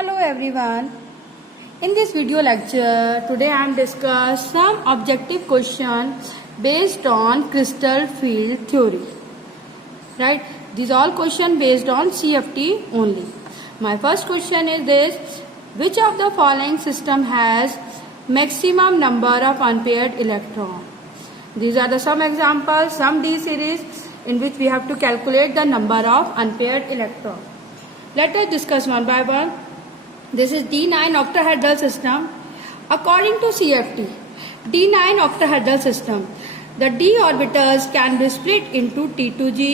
Hello everyone. In this video lecture, today I am discuss some objective question based on crystal field theory. Right? These all question based on CFT only. My first question is this: which of the following system has maximum number of unpaired electron? These are the some examples, some D series in which we have to calculate the number of unpaired electron. Let us discuss one by one. This is D9 octahedral system. According to CFT, D9 octahedral system, the d orbitals can be split into T2g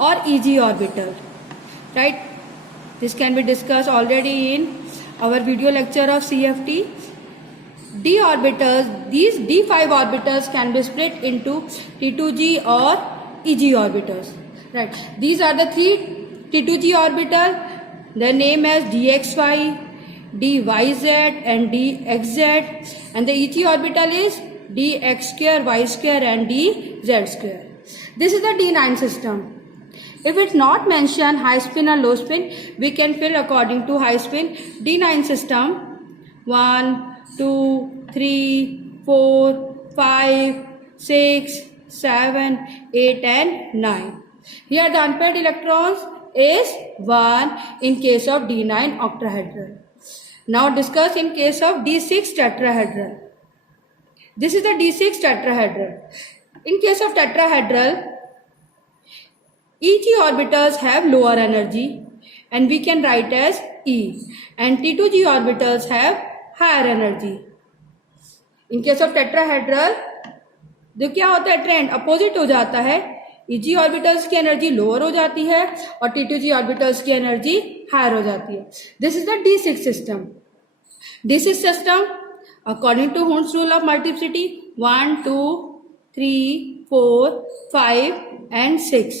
or Eg orbital. Right? This can be discussed already in our video lecture of CFT. D orbitals, these D5 orbitals can be split into T2g or Eg orbitals. Right? These are the three T2g orbital. Their name as dxy, dyz and dxz, and the Eg orbital is dx square, y square and dz square. This is the D9 system. If it's not mentioned high spin or low spin, we can fill according to high spin. D9 system 1, 2, 3, 4, 5, 6, 7, 8 and 9. Here the unpaired electrons is 1 in case of D9 octahedral. Now discuss in case of D6 tetrahedral. This is the D6 tetrahedral. In case of tetrahedral, Eg orbitals have lower energy and we can write as E, and T2g orbitals have higher energy. In case of tetrahedral, जो क्या होता है trend opposite हो जाता है. Eg orbitals की energy lower हो जाती है और T2g ऑर्बिटल्स की एनर्जी हायर हो जाती है. This is the D6 system. D6 system according to Hund's rule of multiplicity 1, 2, 3, 4, 5 and 6.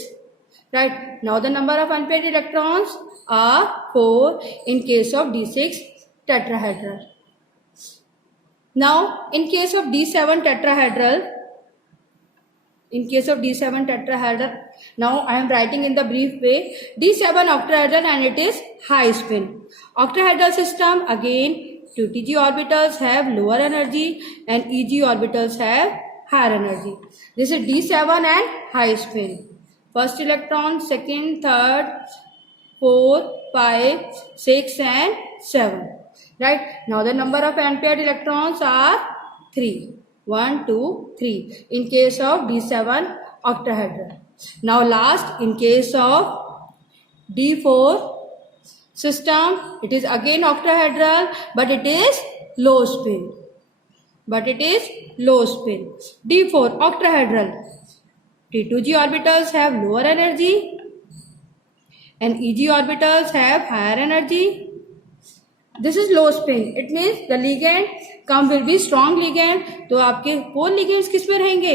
Right? Now the number of unpaired electrons are 4 in case of D6 tetrahedral. Now in case of D7 tetrahedral, now I am writing in the brief way. D7 octahedral and it is high spin. Octahedral system, again T2g orbitals have lower energy and Eg orbitals have higher energy. This is D7 and high spin. First electron, second, third, 4, 5, 6 and 7. Right? Now the number of unpaired electrons are 3. 1, 2, 3 in case of D7 octahedral. Now last, in case of D4 system, it is again octahedral but it is low spin. D4 octahedral. T2g orbitals have lower energy and Eg orbitals have higher energy. This is low spin. It means the ligand come will be strong ligand. तो आपके पोल ligands किस में रहेंगे?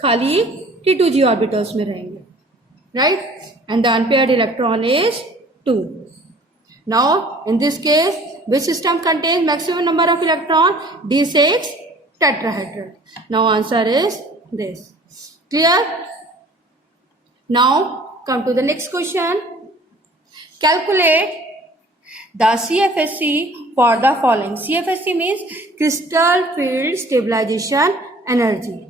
खाली T2g orbitals में रहेंगे. Right? And the unpaired electron is 2. Now in this case, which system contains maximum number of electron? D6 tetrahedral. Now answer is this. Clear? Now come to the next question. Calculate the CFSE for the following. CFSE means crystal field stabilization energy.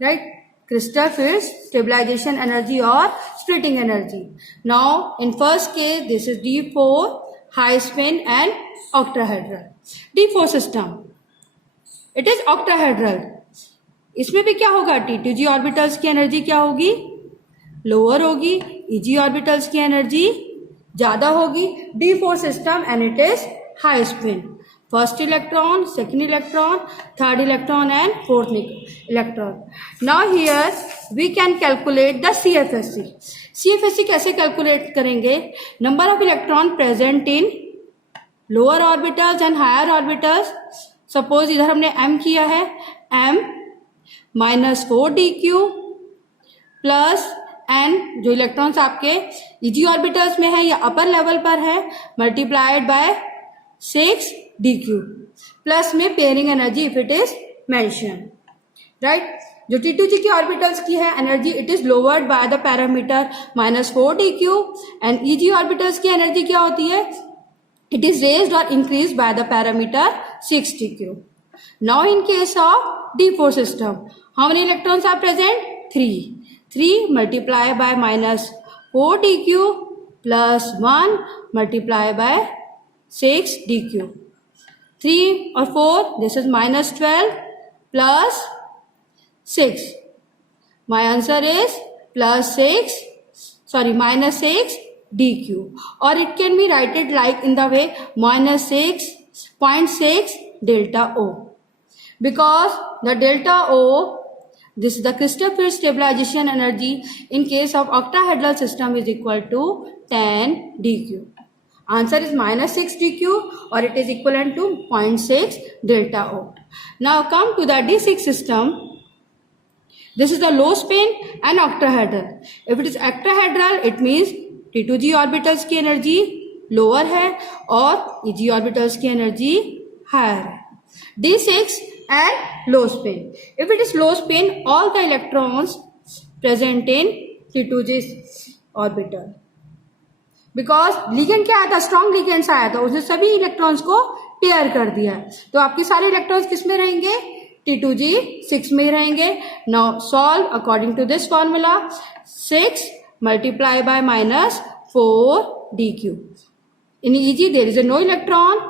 Right? Crystal field stabilization energy or splitting energy. Now in first case, this is D4 high spin and octahedral. D4 system. It is octahedral. इसमें भी क्या होगा? T2g orbitals की energy क्या होगी? Lower होगी. Eg orbitals की energy ज्यादा होगी. D4 system and it is high spin. First electron, second electron, third electron and fourth electron. Now here we can calculate the CFSE. CFSE कैसे calculate करेंगे? Number of electron present in lower orbitals and higher orbitals. Suppose इधर हमने m किया है. m minus 4dq plus n जो electrons आपके Eg orbitals में है या अपर लेवल पर है मल्टीप्लाइड बाय 6dq प्लस में pairing energy if it is mention. Right? जो T2g की ऑर्बिटल्स की है energy it is lowered by the parameter -4dq and Eg orbitals की एनर्जी क्या होती है it is raised or increased by the parameter 6 dq. Now in case of d4 system, how many electrons are present? 3. 3 multiplied by minus 4 dq plus 1 multiplied by 6 dq. 3 or 4, this is minus 12 plus 6. My answer is minus 6 dq, or it can be written like in the way minus 6.6 delta O, because the delta O, this is the crystal field stabilization energy in case of octahedral system, is equal to 10 dq. Answer is minus 6 dq, or it is equivalent to 0.6 delta O. Now come to the D6 system. This is the low spin and octahedral. If it is octahedral, it means T2g orbitals की energy lower है और Eg orbitals की energy higher है. D6 and low spin. If it is low spin, all the electrons present in T2g orbital. Because ligand क्या आया था, strong ligands आया था, उसने सभी इलेक्ट्रॉन्स को पेयर कर दिया. तो आपके सारे इलेक्ट्रॉन्स किस में रहेंगे? T2g6 में रहेंगे. Now solve according to this formula. 6 multiply by minus 4 dq. In Eg there is a no electron,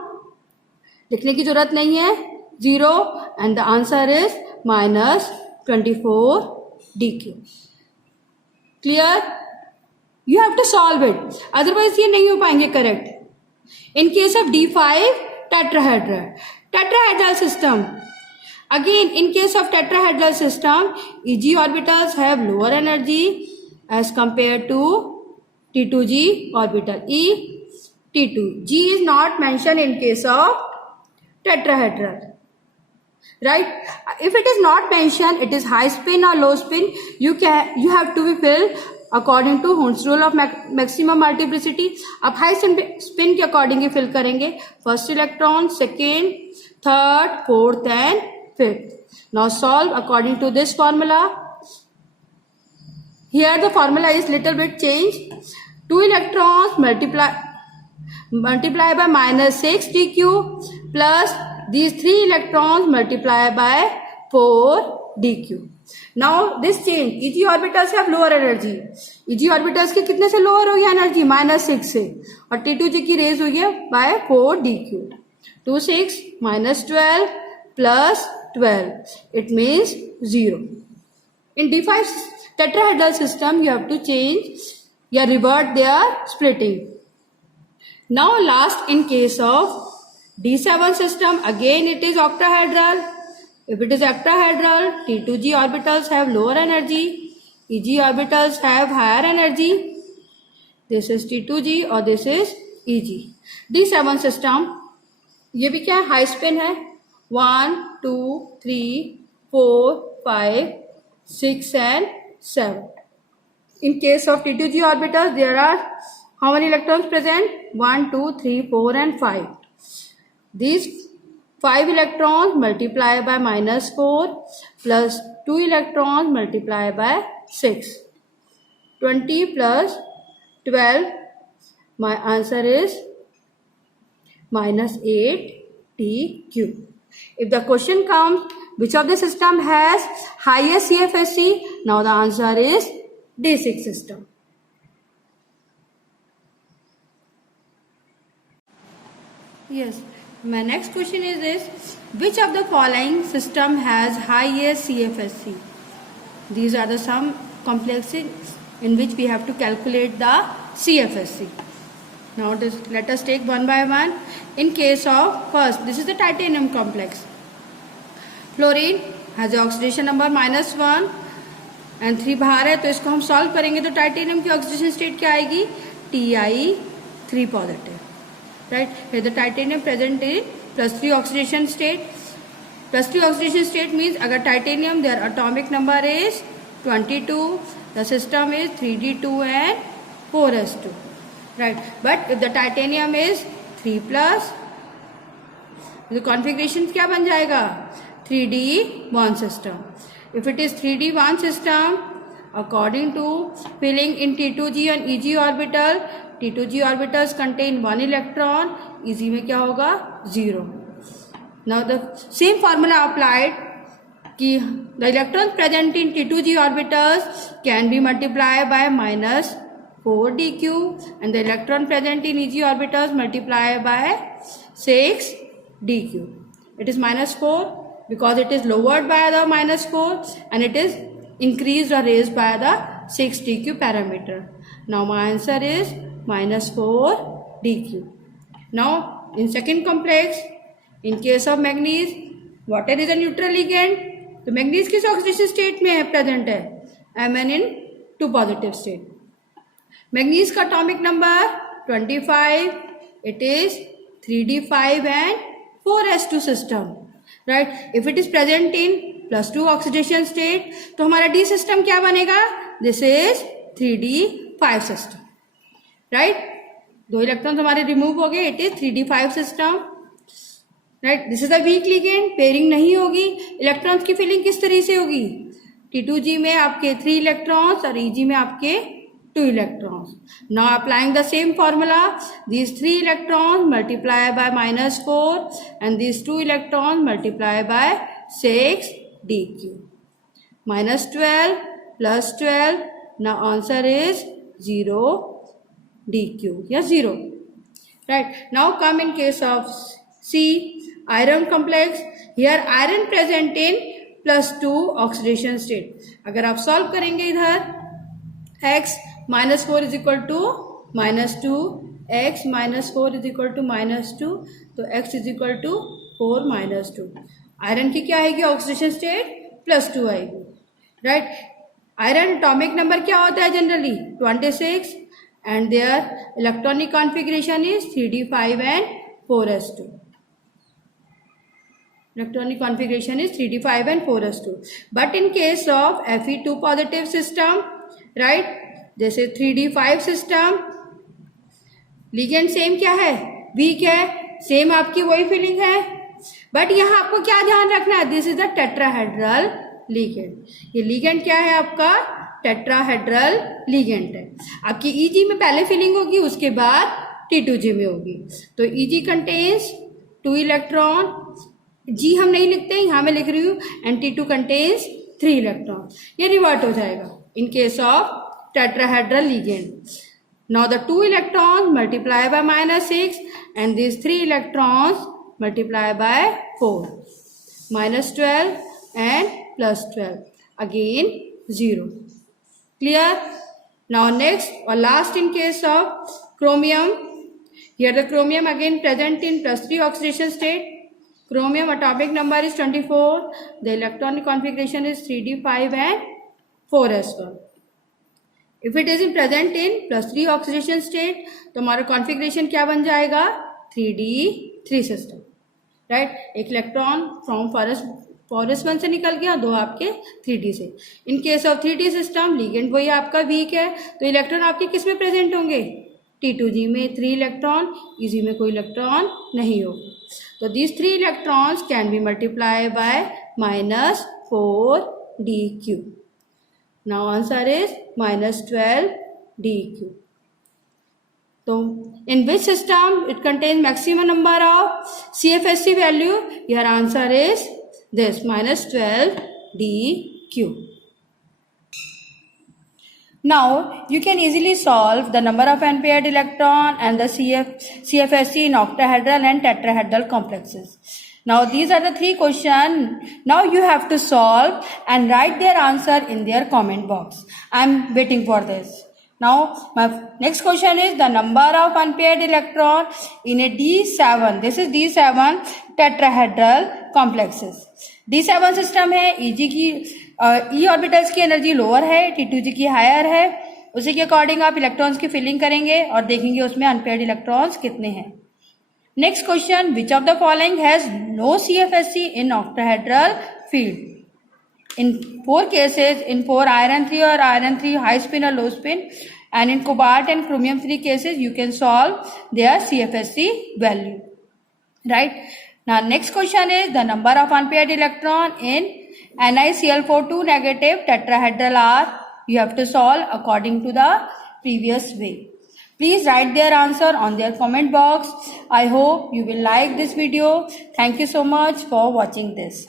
लिखने की जरूरत नहीं है, 0, and the answer is minus 24 dq. Clear? You have to solve it, otherwise ये नहीं हो पाएंगे correct. In case of D5 tetrahedral system, again in case of tetrahedral system, Eg orbitals have lower energy as compared to T2g orbital. E, T2. G is not mentioned in case of tetrahedral. Right? If it is not mentioned, it is high spin or low spin. You have to be filled according to Hund's rule of maximum multiplicity. अब high spin के according ही fill करेंगे. First electron, second, third, fourth and fifth. Now solve according to this formula. Here the formula is little bit changed. 2 electrons multiply by minus 6 dq plus these 3 electrons multiply by 4 dq. Now this change, Eg orbitals have lower energy. Eg orbitals के कितने से lower हो गया energy? minus 6 से. और T2g की raise हुई है by 4 dq. 2 6 minus 12 plus 12. It means 0. In D5 tetrahedral system, you have to change या revert their splitting. Now last, in case of D7 system, again it is octahedral. If it is octahedral, T2g orbitals have lower energy, Eg orbitals have higher energy. This is T2g और this is Eg. D7 system, ये भी क्या है? High spin है. 1 2 3 4 5 6 and 7. In case of T2g orbitals, there are how many electrons present? 1 2 3 4 and 5. These 5 electrons multiply by minus 4 plus 2 electrons multiply by 6. 20 plus 12. My answer is minus 8 dq. If the question comes, which of the system has highest CFSC? Now the answer is D6 system. Yes. My next question is this: which of the following system has highest CFSC? These are the some complexes in which we have to calculate the CFSC. Now let us take one by one. In case of first, this is the titanium complex. Fluorine has the oxidation number -1 and 3 बाहर है, तो इसको हम solve करेंगे तो titanium की oxidation state क्या आएगी? Ti3 positive. Right, here the titanium present in +3 oxidation state. +3 oxidation state means अगर titanium their atomic number is 22, the system is 3d2 and 4s2. Right, but if the titanium is 3+, the configuration क्या बन जाएगा? 3d1 system. If it is 3d1 system, according to filling in T2g and Eg orbital, T2g orbitals contain 1 electron, Eg में क्या होगा 0. Now the same formula applied कि the electrons present in T2g orbitals can be multiplied by minus 4 dq and the electron present in Eg orbitals multiplied by 6 dq. It is minus 4 because it is lowered by the minus 4 and it is increased or raised by the 6 dq parameter. Now my answer is minus 4 dq. Now in second complex, in case of manganese, water is a neutral ligand. तो manganese किस oxidation state में है present है Mn in 2 positive state. Manganese का atomic number 25. It is 3d5 and 4s2 system. Right. If it is present in +2 oxidation state तो हमारा D system क्या बनेगा? This is 3d5 system. Right. 2 electron हमारे remove हो गए. It is 3d5 system. Right. This is a weak ligand. Pairing नहीं होगी. Electrons की फिलिंग किस तरह से होगी? T2g में आपके 3 इलेक्ट्रॉन्स और Eg में आपके 2 electrons. Now applying the same formula, these 3 electrons multiply by -4 and these 2 electrons multiply by 6 dq. -12 plus 12. Now answer is 0 dq. Yes, 0. Right. Now come in case of C, iron complex. Here iron present in +2 oxidation state. अगर आप solve करेंगे इधर x -4 is equal to -2, x -4 is equal to -2, तो x is equal to 4 -2. Iron की क्या आएगी oxidation state? +2 आएगी. Right. Iron atomic number क्या होता है generally? 26 and their electronic configuration is 3d5 and 4s2. Electronic configuration is 3d5 and 4s2. But in case of Fe2 positive system, right, जैसे 3d5 system, ligand same क्या है? Week है. Same आपकी वही feeling है. बट यहाँ आपको क्या ध्यान रखना है? This is the tetrahedral ligand. ये ligand क्या है आपका? टेट्राहेड्रल ligand है. आपकी Eg में पहले फीलिंग होगी, उसके बाद T2g में होगी. तो Eg कंटेन्स 2 इलेक्ट्रॉन. जी हम नहीं लिखते हैं, यहाँ मैं लिख रही हूँ. And T2 contains 3 electron. ये रिवर्ट हो जाएगा in case of tetrahedral ligand. Now the 2 electrons multiply by -6 and this 3 electrons multiply by 4. -12 and +12. Again 0. Clear. Now next और last in case of chromium. Here the chromium again present in +3 oxidation state. Chromium atomic number is 24. The electronic configuration is 3d5 and 4s1. If it is present in +3 oxidation state, तो हमारा configuration क्या बन जाएगा? 3d3 system. Right? एक electron from फॉरस 1 से निकल गया, 2 आपके 3d से. इन case of 3d system ligand वही आपका वीक है, तो इलेक्ट्रॉन आपके किस में प्रेजेंट होंगे? T2g में 3 इलेक्ट्रॉन, Eg में कोई इलेक्ट्रॉन नहीं होगा. तो these 3 electrons can be multiplied by -4 dq. Now answer is -12 dq. So in which system it contains maximum number of CFSC value? Your answer is this, -12 dq. Now you can easily solve the number of unpaired electron and the CFSC in octahedral and tetrahedral complexes. Now these are the 3 questions. Now you have to solve and write their answer in their comment box. I am waiting for this. Now my next question is the number of unpaired electron in a D7. This is D7 tetrahedral complexes. D7 system है. Eg की ई orbitals की energy lower है, T2g की higher है. उसी के according आप electrons की फिलिंग करेंगे और देखेंगे उसमें अनपेयर्ड इलेक्ट्रॉन्स कितने हैं. Next question, which of the following has no CFSC in octahedral field? In 4 cases, in 4 iron 3 or iron 3 high spin or low spin, and in cobalt and chromium 3 cases, you can solve their CFSC value. Right? Now next question is the number of unpaired electron in NiCl4 2 negative tetrahedral R. You have to solve according to the previous way. Please write their answer on their comment box. I hope you will like this video. Thank you so much for watching this.